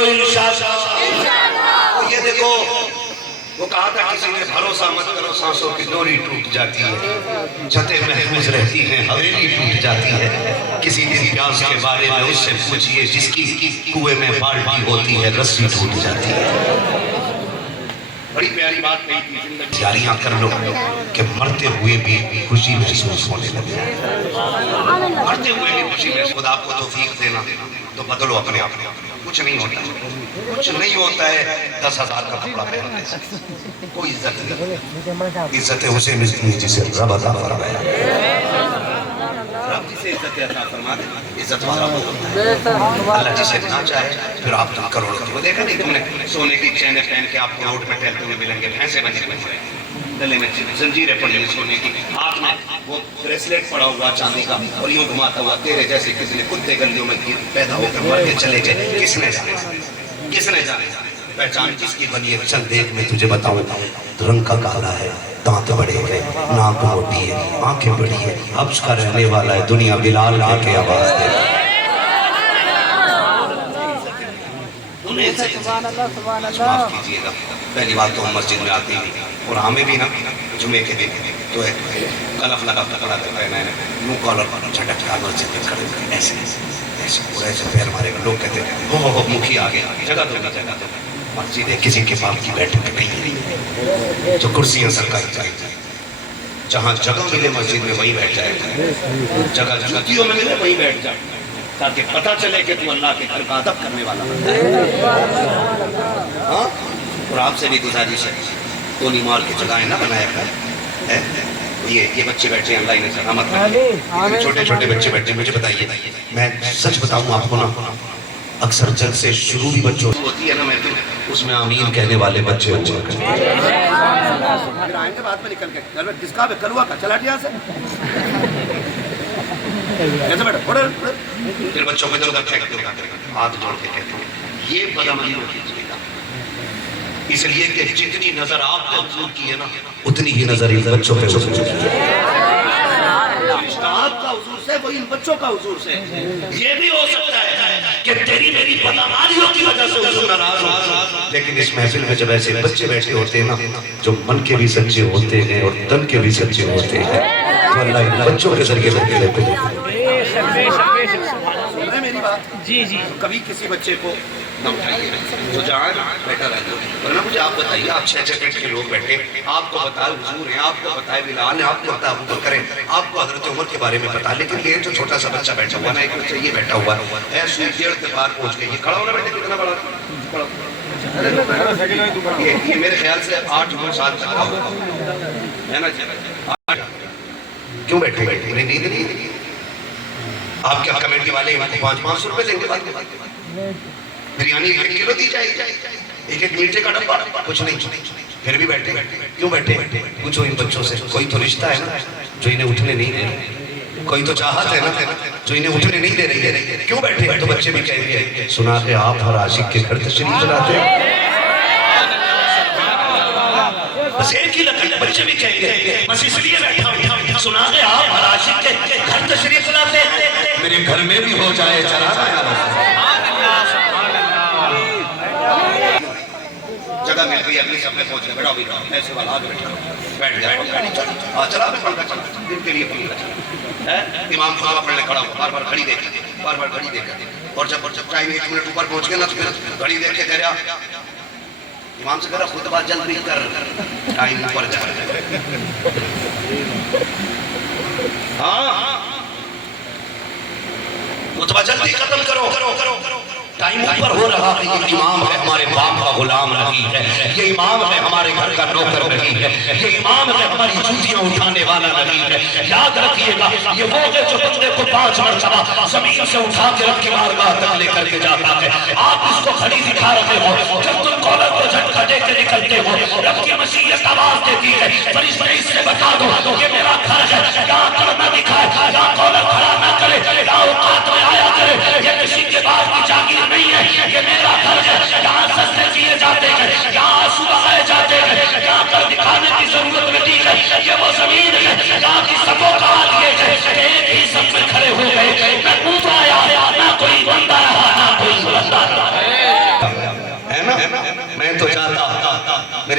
بولو انشاءاللہ۔ یہ دیکھو وہ کہا تھا کسی نے بھروسہ مت کرو، سانسوں کی ڈوری ٹوٹ جاتی ہے، چھتیں محفوظ رہتی ہیں، حویلی ٹوٹ جاتی ہے۔ کسی دن پیاس کے بارے میں اس سے پوچھئے جس کی کنویں میں بالٹی ہوتی ہے رسی ٹوٹ جاتی ہے۔ بڑی پیاری بات کہی تھی، تیاریاں کر لو کہ مرتے ہوئے بھی خوشی محسوس ہونے لگے، مرتے ہوئے بھی خوشی محسوس۔ خدا آپ کو توفیق دینا تو بدلو اپنے آپ، کچھ نہیں ہوتا، کچھ نہیں ہوتا ہے 10,000 کا کپڑا پہننے سے، کوئی عزت نہیں۔ عزت اسے ملتی ہے جسے رب عطا فرمایا، رب جسے عزت عطا فرما دے عزت والا ہوتا ہے۔ اللہ جسے نہ چاہے پھر آپ تم کروڑوں کی، وہ دیکھا نہیں تم نے سونے کی چینیں پہن کے آپ کو روڈ پہ ٹہلتے ہوئے ملیں گے، بھینسے بنے ہوئے، گلے میں زنجیریں پڑی ہیں سونے کی، ہاتھ میں وہ بریسلیٹ پڑا ہوا چاندی کا اور یوں گھماتا ہوا، تیرے جیسے کسی نے کتے گلیوں میں پیدا ہو کر مر کے چلے گئے، کس نے جانے، کس نے جانے، پہچان کس کی بنی ہے؟ چند ایک میں تجھے بتاؤں، رنگ کا کالا ہے، دانت بڑے ہیں، ناک موٹی ہے، آنکھیں بڑی ہیں، حبش کا رہنے والا ہے، دنیا بلال کہہ کے آواز دے۔ سبحان اللہ سبحان اللہ۔ معاف کیجئے گا، پہلی بات تو ہم مسجد میں آتے ہیں اور ہمیں بھی نا جمعے کے دن تو ہے کلف لگا پکڑا کر پہنا ہے، یوں کالر پر جھٹک کا مسجد میں کھڑے ایسے ایسے اور ایسے پیر مارے گا، لوگ کہتے ہیں ہو مکھی آگے جگہ دو گا، جگہ دو گا۔ مسجد ہے کسی کے باپ کی بیٹھک نہیں ہے، جو کرسیاں سرکاری چاہیے، جہاں جگہ ملے مسجد میں وہیں بیٹھ جائے، جگہ جوتیوں میں ملے وہیں بیٹھ جائے، تاکہ پتہ چلے کہ تو اللہ کے گھر کا ادب کرنے والا ہے۔ اور آپ سے بھی گزارش ہے ٹونی مال کی جگہیں نہ بنایا کر، یہ بچے بیٹھے ہیں، اللہ انہیں سلامت رکھے، چھوٹے چھوٹے بچے بیٹھے ہیں۔ مجھے بتائیے، میں سچ بتاؤں آپ کو نا، اکثر جلد سے شروع بھی بچوں ہوتی ہے نا محفل، اس میں آمین کہنے والے بچے ہوا کرتے ہیں۔ پھر آئیں گے بعد میں نکل کے جس کا کلوا کا چلا دیا سے ایسے بیٹھا پھر بچوں کو ادھر ادھر پھینکتے ہیں، ہاتھ جوڑ کے کہتے ہیں یہ بدعملی ہوتی ہے، اس لیے کہ جتنی نظر آپ پہ حضور کی ہے نا اتنی ہی نظر ان بچوں پہ حضور کی ہے۔ رشتہ آپ کا حضور سے وہی ان بچوں کا حضور سے۔ یہ بھی ہو سکتا ہے کہ تیری میری بدعمالیوں کی وجہ سے حضور ناراض ہو، لیکن اس محفل میں جب ایسے بچے بیٹھے ہوتے ہیں نا جو من کے بھی سچے ہوتے ہیں اور تن کے بھی سچے ہوتے ہیں، تو اللہ ان بچوں کے ذریعے سے لیتے ہیں۔ میری بات جی جی، کبھی کسی بچے کو نہ اٹھائیے، جو جہاں بیٹھا رہتا ہے، ورنہ مجھے آپ بتائیے، آپ 6 پیٹ کے لوگ بیٹھے، آپ کو بتائے حضور ہیں، آپ کو بتائے بلال ہیں، آپ کو بتائے ابو بکر ہیں، آپ کو حضرت عمر کے بارے میں پتا، لیکن یہ جو چھوٹا سا بچہ بیٹھا ہوا نا، ایک بچہ یہ بیٹھا ہوا ہے سوئی ڈیڑھ کے پار پہنچ گئی، یہ کھڑا ہونا بیٹھے کتنا بڑا، یہ میرے خیال سے 8-9 سال تک کا ہوگا، ہے نا جی؟ کیوں بیٹھے انہیں نیند نہیں؟ آپ کیا کمیٹی والے ان کو 500 روپے دیں گے؟ بریانی 1 کلو دی جائے، ایک میٹھے کا ڈبہ، کچھ نہیں، پھر بھی بیٹھے، کیوں بیٹھے؟ پوچھو ان بچوں سے، کوئی تو رشتہ ہے نا جو انہیں اٹھنے نہیں دے رہے، کوئی تو چاہت ہے نا جو انہیں اٹھنے نہیں دے رہی ہے، کیوں بیٹھے؟ تو بچے بھی کہیں گے سنا کہ آپ ہر عاشق کے گھر تشریف لاتے ہیں، بس ایک ہی لگن بچے بھی کہیں گے بس اس لیے بیٹھا ہوں، سنا کہ آپ ہر عاشق کے گھر تشریف لاتے ہیں، میرے گھر میں بھی ہو جائے چراغا یا رسول۔ جگہ مل گئی اگلی سب میں پہنچ گئے، بیٹھا بھی رہا ایسے والا آگے بیٹھا بیٹھ جائے، چلا بھی پڑھتا چلا دن کے لیے پڑھتا چلا، امام خطبہ پڑھنے کھڑا ہو، بار بار گھڑی دیکھا، بار بار گھڑی دیکھا، اور جب ٹائم 1 منٹ اوپر پہنچ گیا نا تو پھر گھڑی دیکھ کے کہہ رہا، امام سے کہہ رہا خطبہ جلدی کر، ٹائم اوپر جا رہا ہے۔ ہاں خطبہ جلدی ختم کرو، ٹائم اوپر ہو رہا ہے، یہ امام ہے ہمارے باپ کا غلام نہیں ہے، یہ امام ہے ہمارے گھر کا نوکر نہیں ہے، یہ امام ہے ہماری جوتیاں اٹھانے والا نہیں ہے۔ یاد رکھیے گا یہ وہ ہے جو بندے کو 5 مرتبہ زمین سے اٹھا کے رب کی بارگاہ تک لے کر کے جاتا ہے۔ آپ اس کو کھڑی دکھا رہے ہو، جب تم کالر کو جھٹکا دے کے نکلتے ہو، رب کی مشیت آواز دیتی ہے فرشتے اس سے بتا دو یہ میرا گھر ہے، یہاں کر نہ دکھائے، یہاں کالر کھڑا نہ کرے، یہاں اوقات میں آیا کرے، یہ کسی کے بعد کی جاگیر نہیں ہے، یہ میرا گھر ہے، یہاں سجدے کیے جاتے ہیں، یہاں آنسو بہائے جاتے ہیں، یہاں کر دکھانے کی ضرورت نہیں ہے، یہ وہ زمین ہے یہاں کی سبوں کا حال یہ ہے کہ ایک ہی سب میں کھڑے ہو گئے، نہ اوپر آیا نہ کوئی بندہ رہا نہ کوئی بلندہ رہا۔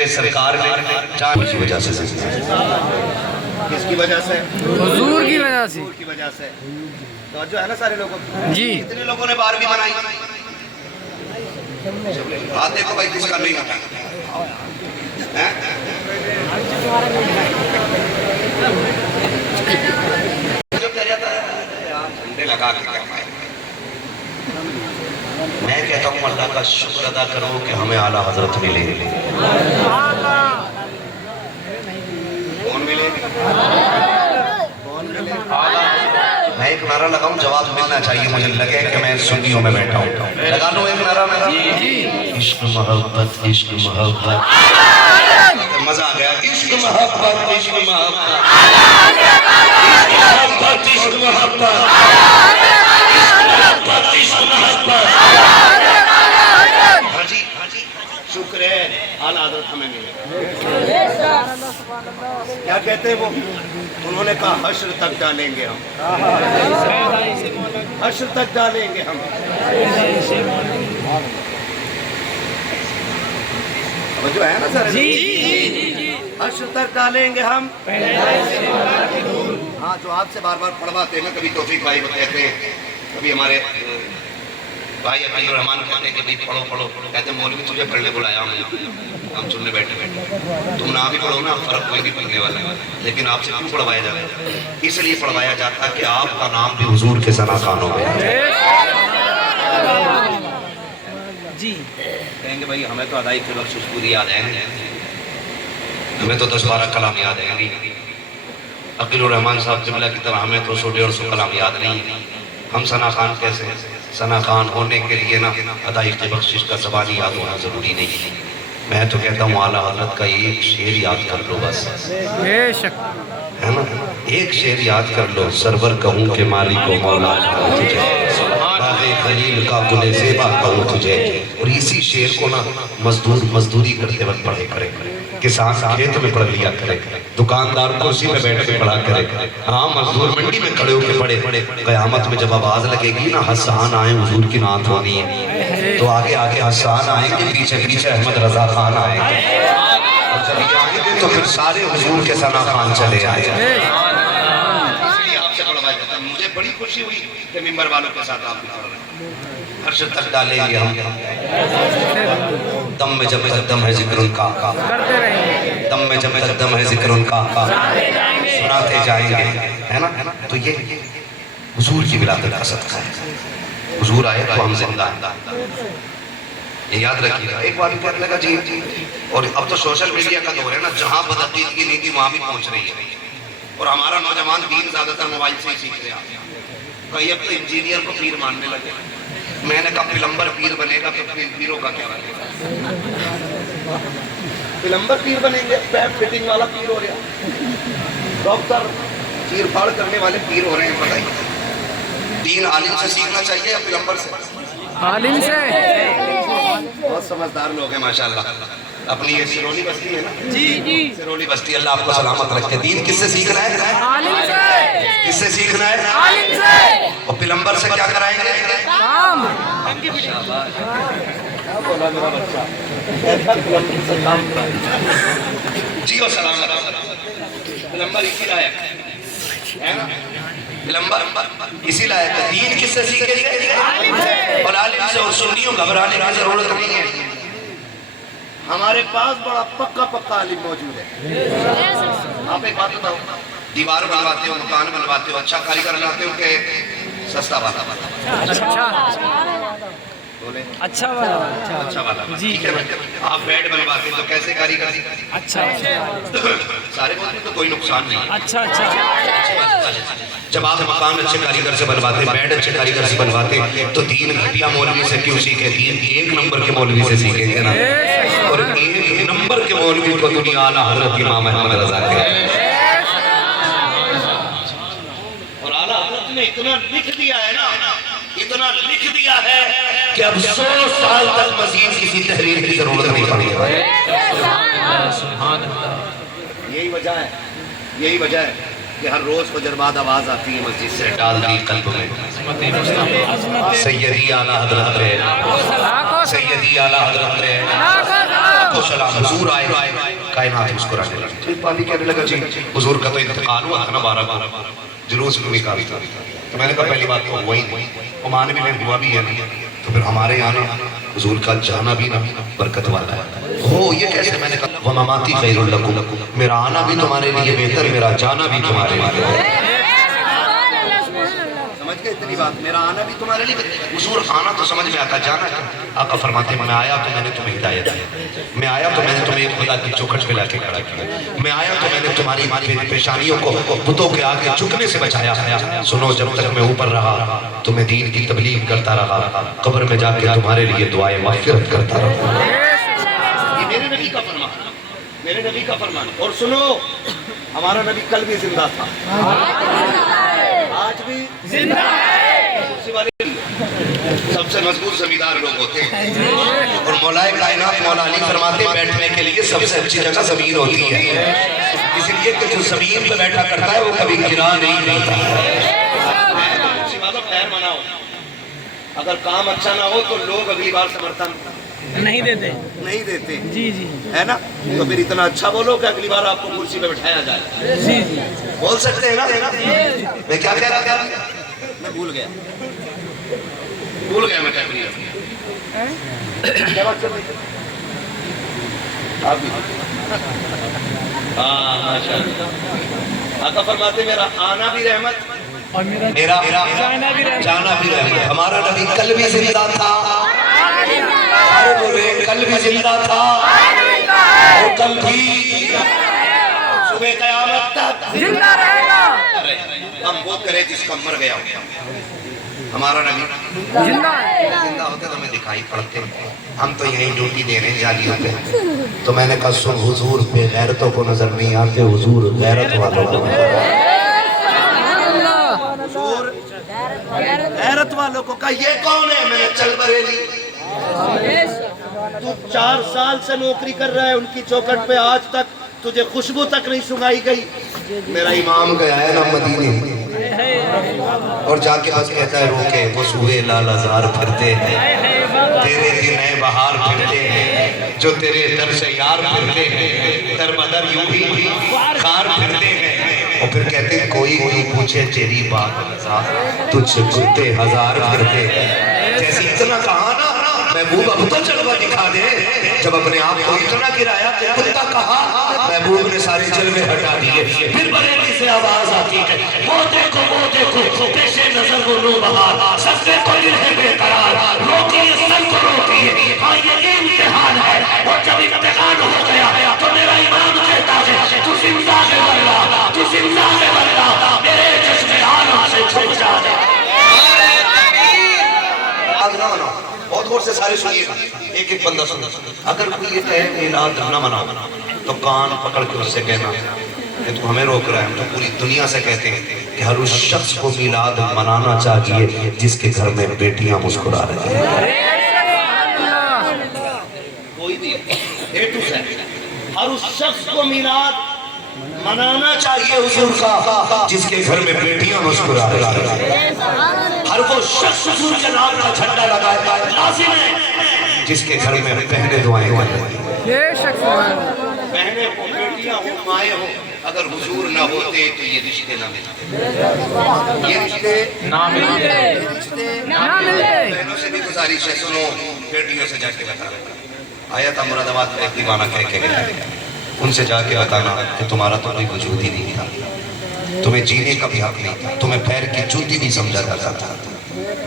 میرے سرکار نے جان کی وجہ سے کس کی وجہ سے؟ حضور کی وجہ سے، حضور کی وجہ سے۔ تو جو ہے نا سارے لوگوں جی کتنے لوگوں نے 12ویں بنائی؟ ہاتھ دیکھو بھائی کس کا نہیں بنا جو کہہ جاتا ہے جھنڈے لگا کے کمائے۔ میں کہتا ہوں اللہ کا شکر ادا کرو کہ ہمیں اعلیٰ حضرت ملے۔ کون ملے؟ میں ایک نعرہ لگاؤں، جواب ملنا چاہیے، مجھے لگے کہ میں سنیوں میں بیٹھا ہوں۔ لگا لوں ایک نعرہ میں؟ عشق محبت عشق محبت، مزہ آ گیا۔ عشق محبت عشق محبت عشق محبت عشق محبت۔ ہاں جی شکر ہے اعلیٰ حضرت ہمیں ملے۔ کیا کہتے ہیں وہ؟ انہوں نے کہا حشر تک ڈالیں گے ہم، حشر تک ڈالیں گے ہم۔ جو ہے نا سر، حشر تک ڈالیں گے ہم۔ ہاں جو آپ سے بار بار پڑھواتے ہیں نا، کبھی توفیق بھائی کہتے ہیں، کبھی ہمارے بھائی عبد الرحمان کہتے ہیں کہ بھائی پڑھو پڑھو، کہتے ہیں مولوی تجھے پڑھنے بلایا ہم سننے بیٹھے بیٹھے، تم نہ بھی پڑھو نا، فرق کوئی نہیں پڑھنے والا ہے، لیکن آپ سے کیوں پڑھوایا جاتا ہے؟ اس لیے پڑھوایا جاتا ہے کہ آپ کا نام بھی حضور کے ثنا خوان ہو گیا۔ جی کہیں گے بھائی ہمیں تو ادائی کے بخشش پوری یاد ہے، ہمیں تو 10-12 کلام یاد ہے نہیں، عقیل الرحمان صاحب قبلہ کی طرح ہمیں تو 100-150 کلام یاد نہیں۔ ہم ثنا خوان کیسے؟ ثنا خوان ہونے کے لیے نا ادائی کی بخشش کا زبانی یاد ہونا ضروری نہیں۔ میں تو کہتا ہوں اعلیٰ حضرت کا ایک شعر یاد کر لو بس، بے شک ہے نا، ایک شعر یاد کر لو، سرور کہوں کہ مالک و مولا کہوں تجھے، باغ خلیل کا گل زیبا کہوں تجھے۔ اور اسی شعر کو نا مزدوری کرتے وقت پڑھے کرے، کسان کھیت میں پڑھ لیا کرے، دکاندار کرسی میں بیٹھ کے پڑھا کرے، ہاں مزدور منڈی میں کھڑے ہو کے پڑھے۔ قیامت میں جب آواز لگے گی نا حسان آئے حضور کی نعت ہونی ہے، تو آگے آگے حسان آئیں گے، پیچھے پیچھے احمد رضا خان آئیں گے، اور جب یہ آئیں گے تو پھر سارے حضور کے ثنا خوان چلے آئے گے۔ اس لیے آپ سے پڑھوایا جاتا ہے۔ مجھے بڑی خوشی ہوئی کہ ممبر والوں کے ساتھ آپ بھی پڑھ رہے ہیں۔ حشر تک ڈالیں گے ہم، دم میں جب تک دم ہے ذکر ان کا، کرتے رہیں گے، دم میں جب تک دم ہے ذکر ان کا، سناتے جائیں گے، ہے نا۔ تو یہ حضور کی ولادت کا صدقہ ہے، حضور آئے تو ہم زندہ ہیں، یہ یاد رکھیے گا۔ ایک بار کہنے لگا جی، اور اب تو سوشل میڈیا کا دور ہے نا، جہاں بدعقیدگی نہیں تھی وہاں بھی پہنچ رہی ہے، اور ہمارا نوجوان دین زیادہ تر موبائل سے ہی سیکھ رہے ہیں۔ کئی اب تو انجینئر کو پیر ماننے لگے، میں نے کہا پلمبر پیر بنے گا تو پیروں کا کیا بنے گا؟ پلمبر پیر بنیں گے، پیپ فٹنگ والا پیر ہو رہا، ڈاکٹر چیر پھاڑ کرنے والے پیر ہو رہے ہیں۔ بتائیے دین عالم سے سیکھنا چاہیے یا پلمبر سے؟ عالم سے۔ بہت سمجھدار لوگ ہیں ماشاءاللہ۔ اپنی یہ سرونی بستی ہے نا، جی سرونی بستی، اللہ آپ کو سلامت رکھے۔ دین کس سے سیکھنا ہے؟ عالم سے، کس سے سیکھنا ہے؟ عالم سے اور پلمبر سے کیا کرائیں گے؟ کام۔ بولا میرا بچہ ایسا پلمبر سے کام کرا، جی و سلام۔ پلمبر اسی لائق ہے نا، پلمبر اسی لائق ہے۔ دین کس سے سیکھے گے؟ اور عالم سے، اور سنیوں گھبرانے کی ضرورت نہیں ہے۔ ہمارے پاس بڑا پکا پکا عالم موجود ہے۔ آپ ایک بات بتاؤ، دیوار بنواتے ہو، مکان بنواتے ہو، اچھا کاریگر لاتے ہو کہ سستا والا؟ بولے اچھا والا، اچھا والا ٹھیک ہے نا۔ آپ بیڈ بنواتے ہیں تو کیسے کاریگر؟ اچھا سارے بولتے تو کوئی نقصان نہیں۔ اچھا جب آپ مکان اچھے کاریگر سے بنواتے، بیڈ اچھے کاریگر سے بنواتے، تو دین گھٹیا مولوی سے کیوں سیکھے؟ دین ایک نمبر کے مولوی سے سیکھیں گے نا، اور ایک نمبر کے مولوی کو دنیا اعلیٰ حضرت امام احمد رضا کے۔ اور اعلیٰ حضرت نے اتنا لکھ دیا ہے نا، اتنا لکھ دیا ہے کہ اب 100 سال تک مزید کسی تحریر کی ضرورت نہیں پڑی ہے۔ یہی وجہ ہے کہ ہر روز فجر بعد آواز آتی ہے مسجد سے، ڈال دی قلب میں سیدی اعلیٰ حضرت رہے، سیدی اعلیٰ حضرت رہے، آپ کو سلام حضور آئے کائنات مسکرانے لگی پھر پانی کہنے لگا جی حضور کا تو انتقال ہوا تھا نا 12 جلوس میں نکالی تھا تو میں نے کہا پہلی بات تو وہی نہیں عمان بھی نہیں ہوا بھی ہے تو پھر ہمارے یہاں حضور کا جانا بھی نا برکت والا ہے ہو یہ کیسے میں نے کہا وَمَمَاتِي خَيْرٌ لَكُمْ میرا آنا بھی تمہارے لیے بہتر میرا جانا بھی تمہارے لیے سمجھ گئے اتنی بات میرا آنا بھی تمہارے لیے حضور آنا تو سمجھ میں آتا جانا کیا آقا فرماتے ہیں میں آیا تو میں نے تمہیں ہدایت دی میں آیا تو میں نے تمہیں خدا کی چوکھٹ پہ لا کے کھڑا کیا میں آیا تو میں نے تمہاری پیشانیوں کو بتوں کے آگے جھکنے سے بچایا سنو جب تک میں اوپر رہا تو میں دین کی تبلیغ کرتا رہا قبر میں جا کے تمہارے لیے دعائیں مغفرت کرتا رہا یہ میرے نبی کا فرمان میرے نبی کا فرمان اور سنو ہمارا نبی کل بھی زندہ تھا آج بھی زندہ ہے اسی والے سب سے مضبوط زمیندار لوگ ہوتے ہیں اور مولا کائنات مولا علی فرماتے ہیں بیٹھنے کے لیے سب سے اچھی جگہ زمین ہوتی ہے اس لیے کہ جو زمین پہ بیٹھا کرتا ہے وہ کبھی گرا نہیں رہتا اسی بات خیر مناؤ اگر کام اچھا نہ ہو تو لوگ اگلی بار سمرتھن نہیں دیتے جی جی ہے نا تو پھر اتنا اچھا بولو کہ اگلی بار آپ کو کرسی پہ بٹھایا جائے جی جی بول سکتے ہیں نا میں کیا کہہ رہا تھا میں بھول گیا میں کیا بات کر رہی تھی آپ بھی آقا فرماتے میرا آنا بھی رحمت اور میرا جانا بھی رحمت ہمارا نبی کل بھی زندہ تھا کل بھی زندہ تھا اور کل بھی صبح قیامت تک زندہ رہے گا ہم وہ کرے جس کا مر گیا ہمارا نبی زندہ ہے زندہ ہوتے تو ہمیں دکھائی پڑتے ہم تو یہیں ڈیوٹی دے رہے ہیں جالی ہوتے تو میں نے کہا سن حضور پہ غیرتوں کو نظر نہیں آتے حضور غیرت والوں کو حضور غیرت والوں کو کہا یہ کون ہے میں نے چل بریلی تو 4 سال سے نوکری کر رہا ہے ان کی چوکھٹ پہ آج تک تجھے خوشبو تک نہیں سنگائی گئی میرا امام گیا ہے نا مدینے اور جا کے بس کہتا ہے روکے وہ سوئے لال ازار پھرتے ہیں تیرے دن ہے بہار پھرتے ہیں جو تیرے در سے یار پھرتے ہیں در بدر یوں ہی خار پھرتے ہیں اور پھر کہتے ہیں کوئی پوچھے تیری بات رضا تجھ کتے ہزار پھرتے ہیں جیسے اتنا کہا نا محبوب اب تو جلوہ دکھا دے جب اپنے آپ کو اتنا گرایا کہ کتا کہا محبوب نے سارے جلوے ہٹا دیے پھر بریلی سے آواز آتی ہے وہ دیکھو پیش نظر وہ نو بہار سستے کو رہے بے قرار روکیے سن کو روکیے ہاں یہ امتحان ہے اور جب امتحان ہو گیا تو میرا ایمان کہتا ہے تو زندہ کے بلدہ میرے چشم عالم سے چھپ جا دے بہت غور سے سارے سنیے گا ایک ایک بندہ سننا اگر کوئی یہ کہے میلاد نہ مناؤ تو کان پکڑ کے اس سے کہنا کہ تو ہمیں روک رہا ہے تو پوری دنیا سے کہتے ہیں کہ ہر اس شخص کو میلاد منانا چاہیے جس کے گھر میں بیٹیاں مسکرا رہی ہیں کوئی بھی اے ٹو زیڈ ہر اس شخص کو میلاد منانا چاہیے حضور کا جس کے گھر میں بیٹیاں مسکرا رہی ہیں ہر وہ شخص حضور کے نام کا جھنڈا لگائے لازم ہے جس کے گھر میں بہنیں دعائیں کر رہی ہیں یہ شخص بہنیں ہوں بیٹیاں ہوں مائیں ہوں اگر حضور نہ ہوتے تو یہ رشتے نہ ملتے یہ رشتے نہ ملتے بہنوں سے بھی گزارش ہے سنو بیٹیوں سے جا کے بتا آیا تھا مراد آباد میں ایک دیوانہ کہہ کے گیا ان سے جا کے بتانا کہ تمہارا تو کوئی وجود ہی نہیں تھا تمہیں جینے کا بھی حق نہیں تھا تمہیں پیر کی جوتی بھی سمجھا جاتا تھا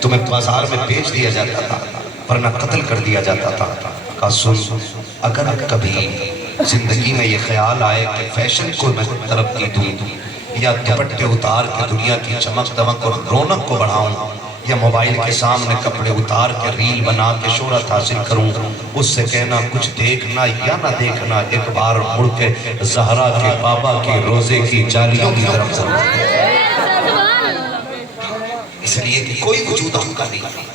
تمہیں بازار میں بیچ دیا جاتا تھا ورنہ قتل کر دیا جاتا تھا کہا سن اگر کبھی زندگی میں یہ خیال آئے کہ فیشن کو میں ترقی دوں یا دوپٹے اتار کے دنیا کی چمک دمک اور رونق کو بڑھاؤں یا موبائل کے سامنے کپڑے اتار کے ریل بنا کے شہرت حاصل کروں اس سے کہنا کچھ دیکھنا یا نہ دیکھنا ایک بار مڑ کے زہرا کے بابا کے روزے کی جالیوں کی طرف ضرور اس لیے کہ کوئی وجود ہم کا نہیں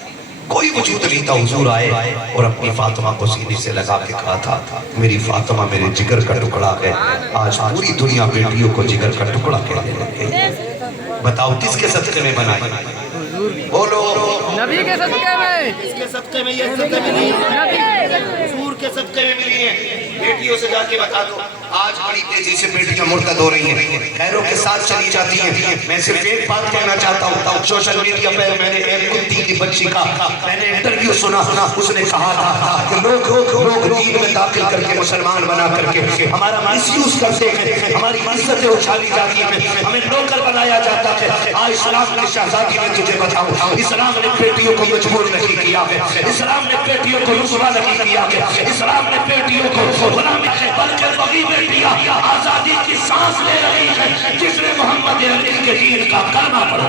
کوئی وجود نہیں تھا حضور آئے اور اپنی فاطمہ کو سینے سے لگا کے کہا تھا میری فاطمہ میرے جگر کا ٹکڑا ہے آج پوری دنیا بیٹیوں کو جگر کا ٹکڑا کہنے لگے بتاؤ کس کے صدقے میں بنائی بولو نبی کے صدقے میں اس کے صدقے میں یہ صدقے میں نہیں حضور کے صدقے میں ملی ہیں. بیٹیوں سے جا کے بتا دو. آج بڑی تیزی سے بیٹیاں مرتد ہو رہی ہیں, غیروں کے ساتھ چلی جاتی ہیں. میں صرف ایک بات کہنا چاہتا ہوں, سوشل میڈیا پہ میں نے ایک کتی کی بچی کا میں نے انٹرویو سنا, اس نے کہا تھا کہ لوگ دین میں داخل کر کے مسلمان بنا کر کے ہمارا مس یوز کرتے ہیں, ہماری عزتیں اچھالی جاتی ہیں, ہمیں نوکر بنایا جاتا ہے. آج اسلام کی شہزادی میں تجھے بتاؤں, اسلام نے بیٹیوں کو مجبور نہیں کیا ہے, اسلام نے بیٹیوں کو رسوا نہیں کیا ہے, اسلام نے بیٹیوں کو غلامی بلکہ وہی بیٹیاں آزادی کی سانس لے رہی ہے جس نے محمد علی کے دین کا کلمہ پڑھا.